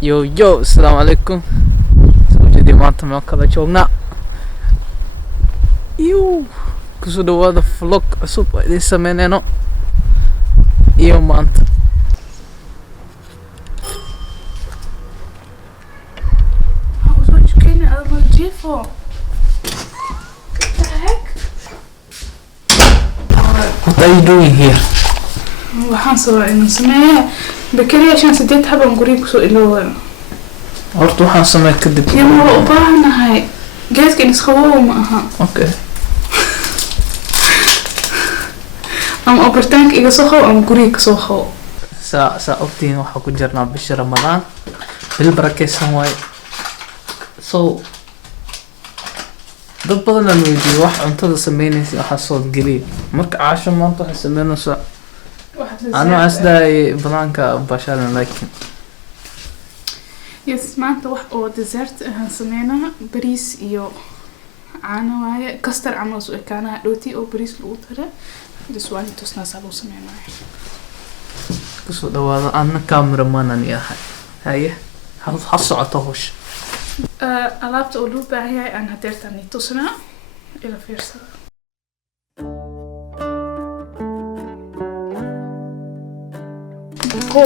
Yo, assalamu alaikum. Soo jeedi maanta meel kala joognaa. Kusoo dhawaada vlog cusub oo idin sameynayno. Iyo maanta. What are you doing here? waxaan soo inaan sameeyaa bakariya shan sideed habaan guriga kusoo iloowa Horta waxaan sameey kadib. yama u baahanahay geedka isqabow ma aha Okay. ama obartaanka iga soo qaw ama guriga ka soo qaw Saa ogtiin waxaa ku jirnaa bisha Ramadaan. Bil barakeysan waay. So dad badan aan weydiiyay wax cuntada sameynaysa waxa soo geliya. Marka Aasha maanta waxay sameynaysaa أنا أصدقائي بلانكا باشانا لكن yes maanta wax oo dessert aan sameynaa bariis iyo caano waaye kastar camal soo ekaana dhooti oo bariis lagu daray diswaan tusnaa saa loo sameynaa kusoo dhawaada anna cameraman aan yahay haye ha socoto hoosh alaabta oo loo baahan yahay aan hadeertaan tusnaa ila fiirsada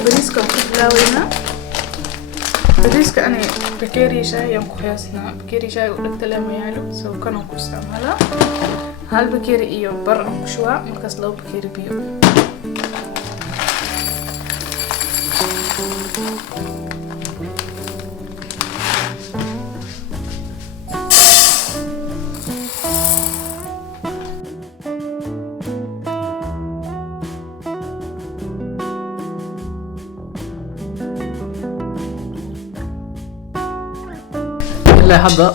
bariiska ku bilaawayna bariiska ani bakeeri shaay aan ku qiyaasnaa bakeeri shaay oo dhagta leh ma yaalo soo kan ku isticmaalaa hal bakeeri iyo bar aan ku shubaa markaas laba bakeeri biyo ilaa hadda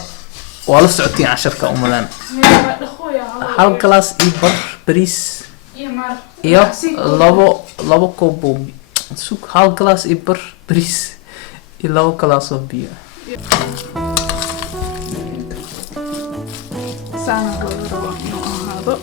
waa la socotay casharka umadan hal glass iyo bar bariis iyo labo koob sug hal glass iyo bar bariis iyo labo glass oo biyo saana gooro no ahado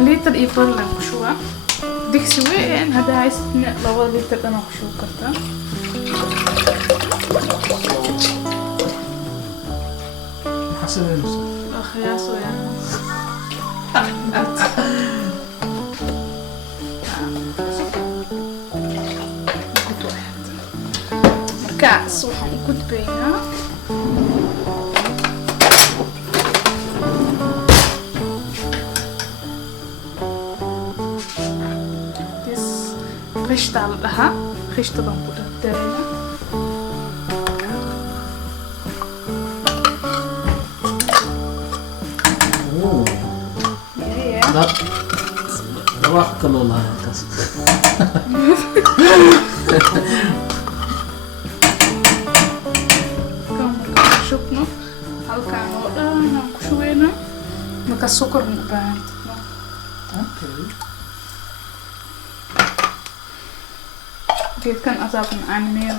لتر إيبر لنكشوها ديكسي وين هذا عايز لو لتر أنا كشو كرتا حسب المسك خياسو يعني كاس وحنقول بينها خشت على لها خشت بنقول الدرينا لا واحد كله الله كاس كم شوفنا هل كان ولا كشوينا ما كسكر مقبان اوكي كيف كان أصاب عن ميل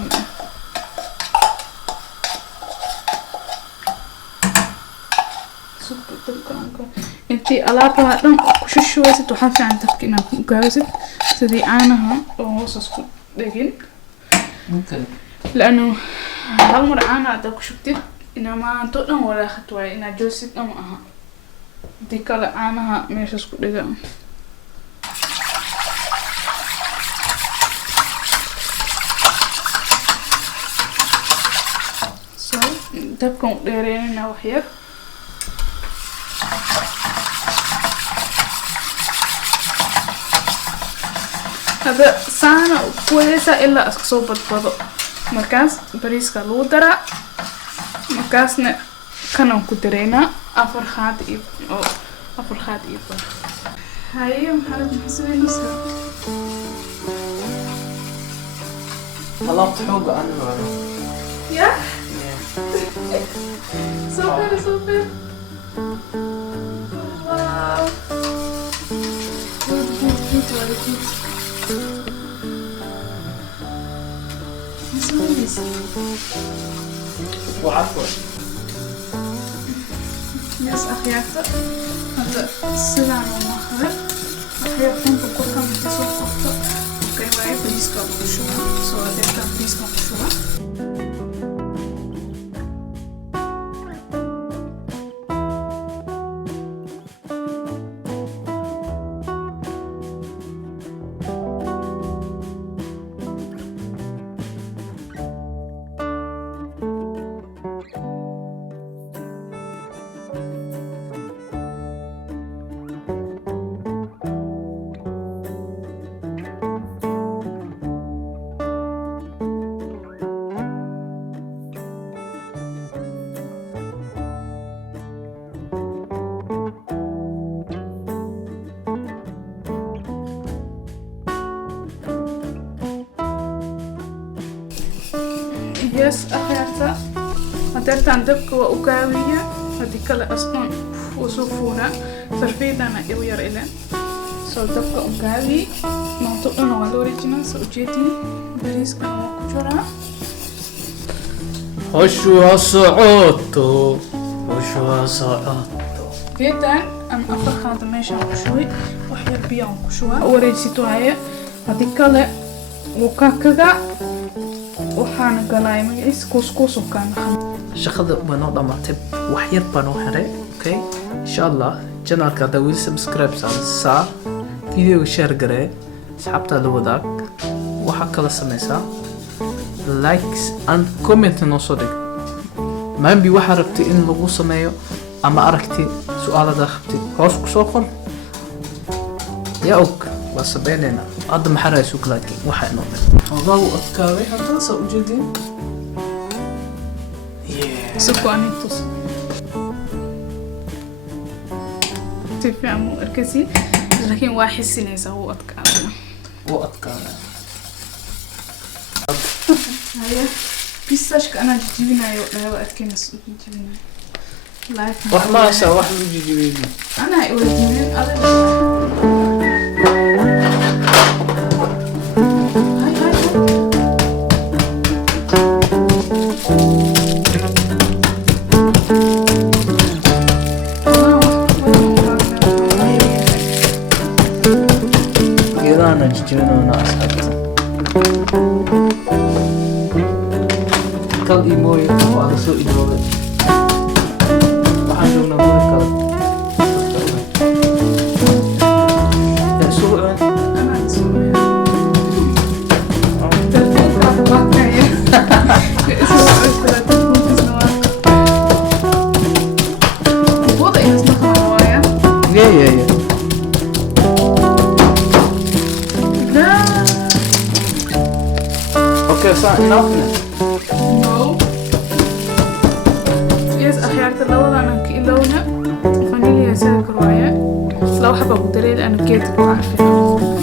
انتي ألابها دم كشوشو ويست وحافي عن تفكينا كوكاوست سدي عانها ووصص دقين اوكي لأنه هالمر عانا عدا كشوكتي إنما انتونا ولا خطوة إنا جوسيت أمها دي كلا عانها ميشس كدقان dabkan u dheereynayna wax yar هذا سانا كويسة إلا أسكسو بدبضو markaas bariiska lagu daraa markaasna kanaan ku dareynaa 4 qaad iyo bar haye maxaad maxsuulinaysaa طلبت حوق عنه يا سوبر سوبر واو وعفوا يس أخياته هذا السلام والآخر أخياتهم بكل كم تسوق أكتر أوكي وعي بليسكا بوشوا سواء دكتور بليسكا بوشوا يس أخيرتا هدرتان دبك وأقاوية هدي كلا أصلا وصوفونا فرفيدانا إوير إلين سو دبك أقاوي منطقنا والوريجنا سو جيتي بريس كانوا كجورا وشو صعوتو وشو صعوتو جيتان أنا أفر خاطر ماشي كشوي وحير بيان كشوا وريجتو هاي هدي كلا وكاكا waxaan galay magaciis couscous oo kaan shaqada baan oo dhamaatay wax yar baan u xiray okay insha Allah channelka da wili subscribe saa video share gare asxaabtaada wadaag waxa kala sameysaa likes and comment noo soo dhig maybe waxa rabtay in lagu sameeyo ama aragtay su'aalada qabtay hoos ku soo qor yaa og وصبينا هذا محرق سوق لكن واحد نقطة والله أفكاري هذا سأوجدين سوق أنيتوس تفهموا الكثير لكن واحد سنة هو أتكلم هيا بيستشك أنا جيبينا يو أتكلم جيبينا واحد ما أسا واحد يجي أنا أولي kal imoy waa soo iloobay waxaan joognaa guri kale yaa soo Okay, so enough. No. Yes, أخيرت اللوضة أنا كيلونا فانيليا سكر وعيا لو حبة بدريل أنا كيت وعارفة